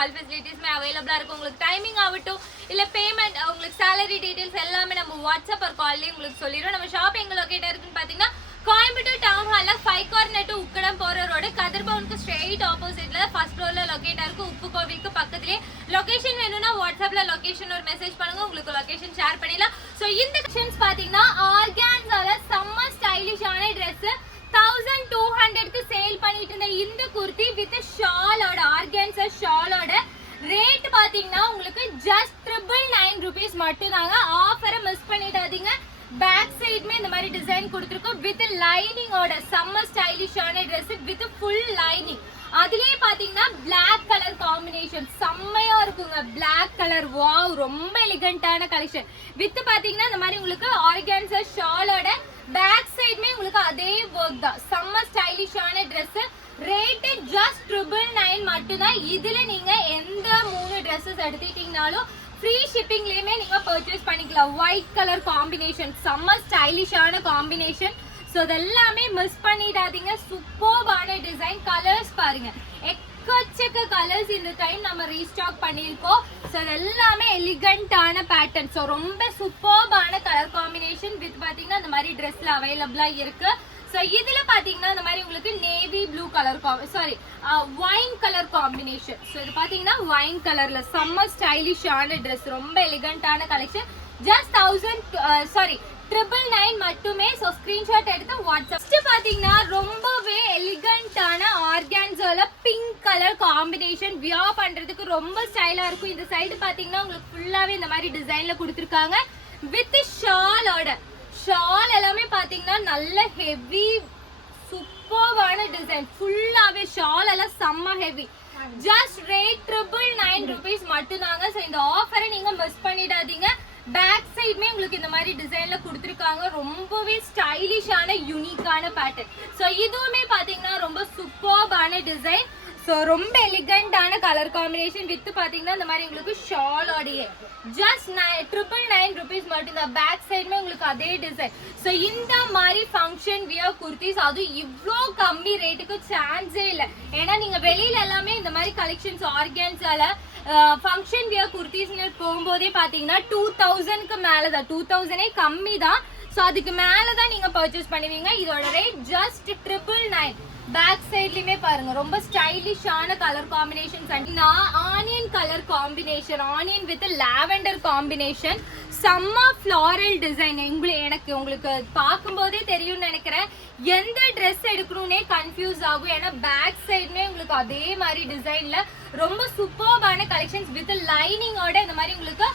All ஃபெசிலிட்டிஸுமே அவைலபிளாக இருக்கும் உங்களுக்கு டைமிங் ஆகட்டும் இல்லை பேமெண்ட் உங்களுக்கு சேலரி டீட்டெயில்ஸ் எல்லாமே நம்ம வாட்ஸ்அப் ஒரு கால்லேயே உங்களுக்கு சொல்லிடுவோம் நம்ம ஷாப் எங்கே லொக்கேட்டாக இருக்குன்னு பார்த்தீங்கன்னா கோயம்புத்தூர் டவுன் ஹாலில் ஃபைவ் கார்னர் டு உக்கடம் போகிற ரோடு கதிர்பவனுக்கு ஸ்ட்ரெயிட் ஆப்போசிட்டில் ஃபர்ஸ்ட் ஃப்ளோரில் லொக்கேட்டாக இருக்கும் உப்பு கோவிலுக்கு பக்கத்துலேயே லொக்கேஷன் வேணும்னா வாட்ஸ்அப்பில் லொக்கேஷன் ஒரு மெசேஜ் பண்ணுங்கள் உங்களுக்கு லொக்கேஷன் ஷேர் பண்ணிடலாம். ஸோ இந்த கலெக்ஷன்ஸ் பார்த்தீங்கன்னா ஆர்கான்ஸால செம்ம ஸ்டைலிஷான ட்ரெஸ்ஸு தௌசண்ட் டூ ஹண்ட்ரட்க்கு ரேட் பாத்தீங்கன்னா உங்களுக்கு ஜஸ்ட் ட்ரிபிள் நைன் ருபீஸ் மட்டும் தாங்க ஆஃபரை மிஸ் பண்ணிடாதீங்க. பேக் சைடுமே இந்த மாதிரி டிசைன் கொடுத்துருக்கோம். வித் லைனிங்கோட செம்ம ஸ்டைலிஷான ட்ரெஸ் வித் ஃபுல் லைனிங் அதுலயே பாத்தீங்கன்னா பிளாக் கலர் காம்பினேஷன் செம்மையா இருக்குங்க. பிளாக் கலர் வாவ் ரொம்ப எலிகண்டான கலெக்ஷன் வித் பாத்தீங்கன்னா இந்த மாதிரி உங்களுக்கு ஆர்கான்சர் ஷாலோட பேக் சைடுமே உங்களுக்கு அதே ஒர்க் தான். செம்ம ஸ்டைலிஷான dress rate just triple nine மட்டும்தான். இதில் நீங்கள் எந்த மூணு ட்ரெஸ்ஸஸ் எடுத்துக்கிட்டீங்கனாலும் ஃப்ரீ ஷிப்பிங்லேயுமே நீங்கள் பர்ச்சேஸ் பண்ணிக்கலாம். ஒயிட் கலர் காம்பினேஷன் செம்ம ஸ்டைலிஷான காம்பினேஷன் ஸோ இதெல்லாமே மிஸ் பண்ணிடாதீங்க. சூப்பர்பான டிசைன் கலர்ஸ் பாருங்கள் எக்கச்சக்க கலர்ஸ் இந்த டைம் நம்ம ரீஸ்டாக் பண்ணியிருக்கோம். ஸோ இது எல்லாமே எலிகண்டான பேட்டர்ன் ஸோ ரொம்ப சூப்பர்பான கலர் காம்பினேஷன் வித் பார்த்தீங்கன்னா இந்த மாதிரி ட்ரெஸ்ஸில் அவைலபிளாக இருக்குது ஸோ இதுல பாத்தீங்கன்னா இந்த மாதிரி உங்களுக்கு navy blue colour sari wine colour combination so இது பாத்தீங்கன்னா ஒயின் கலர்ல செம்ம ஸ்டைலிஷான ட்ரெஸ் ரொம்ப எலிகண்டான collection just thousand sorry triple nine மட்டுமே. ஸோ ஸ்க்ரீன்ஷாட் எடுத்து வாட்ஸ்அப் பார்த்தீங்கன்னா பாத்தீங்கன்னா ரொம்பவே எலிகண்டான ஆர்கான்ஸோல பிங்க் கலர் காம்பினேஷன் வியா பண்ணுறதுக்கு ரொம்ப ஸ்டைலாக இருக்கும். இந்த சைடு பார்த்தீங்கன்னா உங்களுக்கு ஃபுல்லாகவே இந்த மாதிரி டிசைனில் கொடுத்துருக்காங்க. வித் ஷாலோட ஷால் எல்லாமே பார்த்தீங்கன்னா நல்ல ஹெவி சூப்பர்வான டிசைன் ஃபுல்லாவே ஷால் எல்லாம் செம்ம heavy just rate triple nine rupees மட்டும்தாங்க. ஸோ இந்த ஆஃபரை நீங்கள் மிஸ் பண்ணிடாதீங்க. பேக் சைடுமே உங்களுக்கு இந்த மாதிரி டிசைன்ல கொடுத்துருக்காங்க. ரொம்பவே ஸ்டைலிஷான யூனிக்கான பேட்டர்ன் ஸோ இதுவுமே பார்த்தீங்கன்னா ரொம்ப சூப்பர்பான டிசைன் ஸோ ரொம்ப எலிகண்டான கலர் காம்பினேஷன் வித் பார்த்தீங்கன்னா இந்த மாதிரி உங்களுக்கு ஷாலோடையே just nine triple nine rupees மட்டும்தான் பேக் சைடுமே உங்களுக்கு அதே டிசைன் ஸோ இந்த மாதிரி ஃபங்க்ஷன் வியர் குர்த்திஸ் அதுவும் இவ்வளோ கம்மி ரேட்டுக்கு சான்ஸே இல்லை. ஏன்னா நீங்கள் வெளியில் எல்லாமே இந்த மாதிரி கலெக்ஷன்ஸ் ஆர்கான்ஸால ஃபங்க்ஷன் வியர் குர்த்திஸ்னு போகும்போதே பார்த்தீங்கன்னா டூ தௌசண்ட்க்கு மேலே தான் டூ தௌசண்டே கம்மி தான் ஸோ அதுக்கு மேலே தான் நீங்கள் பர்ச்சேஸ் பண்ணுவீங்க. இதோட rate just triple nine back சைட்லயுமே பாருங்க. ரொம்ப ஸ்டைலிஷான colour combinations combination onion colour combination onion with lavender combination செம்ம ஃப்ளாரல் டிசைன் உங்களுக்கு எனக்கு உங்களுக்கு பார்க்கும்போதே தெரியும்னு நினைக்கிறேன். எந்த ட்ரெஸ் எடுக்கணும்னே கன்ஃபியூஸ் ஆகும். ஏன்னா பேக் சைடுமே உங்களுக்கு அதே மாதிரி டிசைனில் ரொம்ப சூப்பர்பான கலெக்ஷன்ஸ் வித் லைனிங்கோட இந்த மாதிரி உங்களுக்கு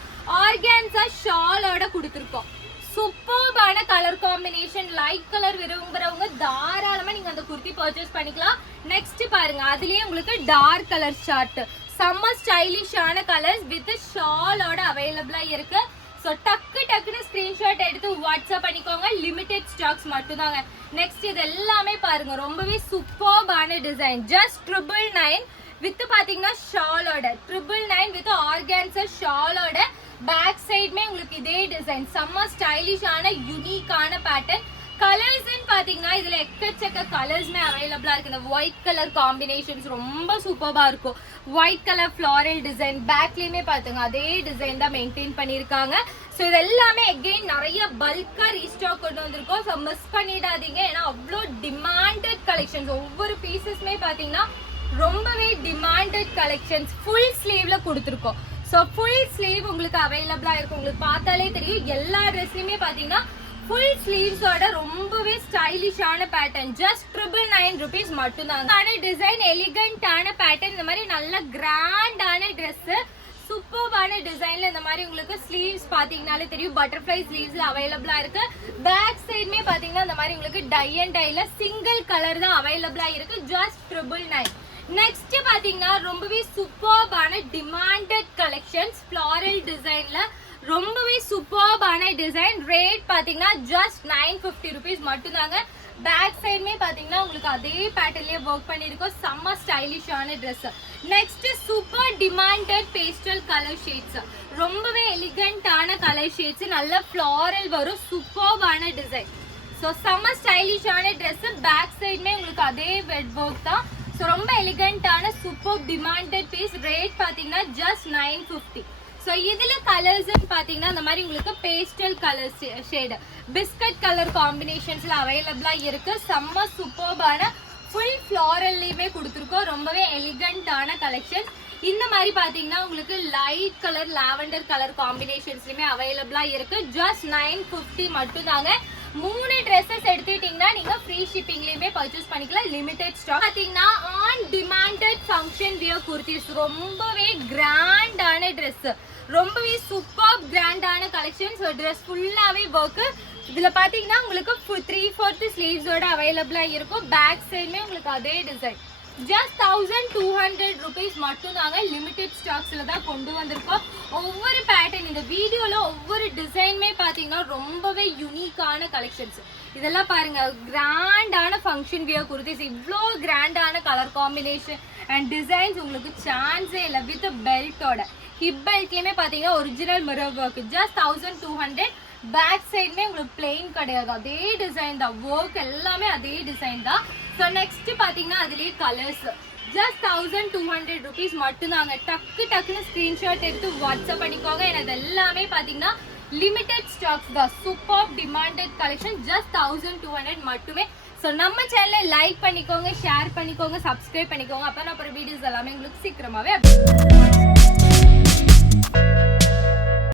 ஆர்கான்ஸா ஷாலோட கொடுத்துருக்கோம். சூப்பர்பான கலர் காம்பினேஷன் லைட் கலர் விரும்புறவங்க தாராளமா நீங்க அந்த குர்த்தி பர்ச்சேஸ் பண்ணிக்கலாம். நெக்ஸ்ட் பாருங்க அதுலயே உங்களுக்கு டார்க் கலர் ஷார்ட் செம்ம ஸ்டைலிஷான கலர்ஸ் வித் ஷாலோட அவைலபிளா இருக்கு. ஸோ டக்கு டக்குன்னு ஸ்க்ரீன்ஷாட் எடுத்து வாட்ஸ்அப் பண்ணிக்கோங்க. லிமிடெட் ஸ்டாக்ஸ் மட்டும்தாங்க. நெக்ஸ்ட் இது எல்லாமே பாருங்க ரொம்பவே சூப்பர்பான design just triple nine with பாத்தீங்கன்னா ஷாலோட ட்ரிபிள் நைன் வித் ஆர்கான்சர் ஷாலோட பேக் சைடுமே உங்களுக்கு இதே டிசைன் செம்ம ஸ்டைலிஷான யூனிக்கான பேட்டர்ன் கலர்ஸ்ன்னு பார்த்தீங்கன்னா இதில் எக்கச்சக்க கலர்ஸ்மே அவைலபிளாக இருக்குது இந்த ஒயிட் கலர் காம்பினேஷன்ஸ் ரொம்ப சூப்பராக இருக்கும். ஒயிட் கலர் ஃப்ளாரல் டிசைன் பேக்லேயுமே பார்த்துங்க அதே டிசைன் தான் மெயின்டைன் பண்ணியிருக்காங்க ஸோ இது எல்லாமே எகெயின் நிறைய பல்காக ரீஸ்டாக் கொண்டு வந்திருக்கோம். ஸோ மிஸ் பண்ணிடாதீங்க. ஏன்னா அவ்வளோ டிமாண்டட் கலெக்ஷன்ஸ் ஒவ்வொரு பீசஸ்மே பார்த்தீங்கன்னா ரொம்பவே டிமாண்டட் கலெக்ஷன்ஸ் ஃபுல் ஸ்லீவில் கொடுத்துருக்கோம். ஸோ ஃபுல் ஸ்லீவ் உங்களுக்கு அவைலபிளாக இருக்கும். உங்களுக்கு பார்த்தாலே தெரியும். எல்லா ட்ரெஸ்லையுமே பார்த்தீங்கன்னா ஃபுல் ஸ்லீவ்ஸோட ரொம்பவே ஸ்டைலிஷான pattern just triple nine rupees மட்டும்தான் டிசைன் எலிகண்டான பேட்டர்ன் இந்த மாதிரி நல்ல கிராண்டான ட்ரெஸ்ஸு சூப்பர்வான டிசைன்ல இந்த மாதிரி உங்களுக்கு ஸ்லீவ்ஸ் பாத்தீங்கனாலே தெரியும். பட்டர்ஃப்ளை ஸ்லீவ்ஸ்ல அவைலபிளா இருக்கு. பேக் சைடுமே பாத்தீங்கன்னா இந்த மாதிரி உங்களுக்கு டை அண்ட் டைல சிங்கிள் கலர் தான் அவைலபிளா இருக்கு. ஜஸ்ட் ட்ரிபிள் நைன் நெக்ஸ்ட் பாத்தீங்கன்னா ரொம்பவே சூப்பர்பான டிமாண்டட் கலெக்ஷன்ஸ் ஃப்ளாரல் டிசைன்ல ரொம்பவே சூப்பர்பான டிசைன் ரேட் பாத்தீங்கன்னா ஜஸ்ட் நைன் ஃபிஃப்டி ருபீஸ் மட்டும்தாங்க. பேக் சைடுமே பார்த்தீங்கன்னா உங்களுக்கு அதே பேட்டர்லேயே ஒர்க் பண்ணியிருக்கோம். செம்ம ஸ்டைலிஷான dress next super demanded pastel colour shades ரொம்பவே எலிகண்டான கலர் ஷேட்ஸ் நல்ல ஃப்ளாரல் வரும். சூப்பர்பான டிசைன் ஸோ செம்ம ஸ்டைலிஷான ட்ரெஸ்ஸு பேக் சைடுமே உங்களுக்கு அதே வெட் ஒர்க் தான். ஸோ ரொம்ப எலிகண்டான சூப்பர் டிமாண்டட் பீஸ் ரேட் பார்த்தீங்கன்னா ஜஸ்ட் நைன் ஃபிஃப்டி ஸோ இதில் கலர்ஸ்ன்னு பார்த்தீங்கன்னா இந்த மாதிரி உங்களுக்கு pastel colour shade biscuit colour காம்பினேஷன்ஸில் அவைலபிளாக இருக்குது செம்ம சூப்பர்பான ஃபுல் ஃப்ளாரல்லையுமே கொடுத்துருக்கோம். ரொம்பவே எலிகண்டான கலெக்ஷன் இந்த மாதிரி பார்த்தீங்கன்னா உங்களுக்கு லைட் கலர் லாவெண்டர் கலர் காம்பினேஷன்ஸ்லையுமே அவைலபிளாக இருக்குது ஜஸ்ட் நைன் ஃபிஃப்டி மட்டும்தாங்க. மூணு ட்ரெஸ்ஸஸ் எடுத்துக்கிட்டீங்கன்னா நீங்க ஃப்ரீ ஷிப்பிங்லயுமே பர்ச்சேஸ் பண்ணிக்கலாம். லிமிடெட் ஸ்டாக் பாத்தீங்கன்னா on demanded function wear kurtis ரொம்பவே கிராண்டான ட்ரெஸ் ரொம்பவே சூப்பர் கிராண்டான கலெக்ஷன் ஸோ ட்ரெஸ் ஃபுல்லாவே ஒர்க்கு இதுல பாத்தீங்கன்னா உங்களுக்கு த்ரீ ஃபோர்த்து ஸ்லீவ்ஸோட அவைலபிளா இருக்கும். பேக் சைடுமே உங்களுக்கு அதே design just thousand two hundred rupees மட்டும் தாங்க லிமிடெட் ஸ்டாக்ஸில் தான் கொண்டு வந்திருக்கோம். ஒவ்வொரு பேட்டர்ன் இந்த வீடியோவில் ஒவ்வொரு டிசைனுமே பார்த்தீங்கன்னா ரொம்பவே யூனிக்கான கலெக்ஷன்ஸ் இதெல்லாம் பாருங்க கிராண்டான ஃபங்க்ஷன் வியர் குர்த்திஸ் இவ்வளோ கிராண்டான கலர் காம்பினேஷன் அண்ட் டிசைன்ஸ் உங்களுக்கு சான்ஸே இல்லை வித் பெல்ட்டோட ஹிப் பெல்ட்லேயுமே பார்த்தீங்கன்னா original mirror work just thousand two hundred back சைடுமே உங்களுக்கு பிளெயின் கிடையாது. அதே டிசைன் தான். ஒர்க் எல்லாமே அதே டிசைன் தான். ஸோ நெக்ஸ்ட் பார்த்தீங்கன்னா அதுலேயே colours just thousand two hundred rupees மட்டும்தாங்க. டக்கு டக்குன்னு ஸ்க்ரீன்ஷாட் எடுத்து வாட்ஸ்அப் பண்ணிக்கோங்க. எனது எல்லாமே பார்த்தீங்கன்னா லிமிடெட் ஸ்டாக்ஸ் தான். Super demanded collection just thousand two hundred மட்டுமே. ஸோ நம்ம சேனலை லைக் பண்ணிக்கோங்க ஷேர் பண்ணிக்கோங்க சப்ஸ்கிரைப் பண்ணிக்கோங்க. அப்போ நான் அப்புறம் வீடியோஸ் எல்லாமே உங்களுக்கு சீக்கிரமாகவே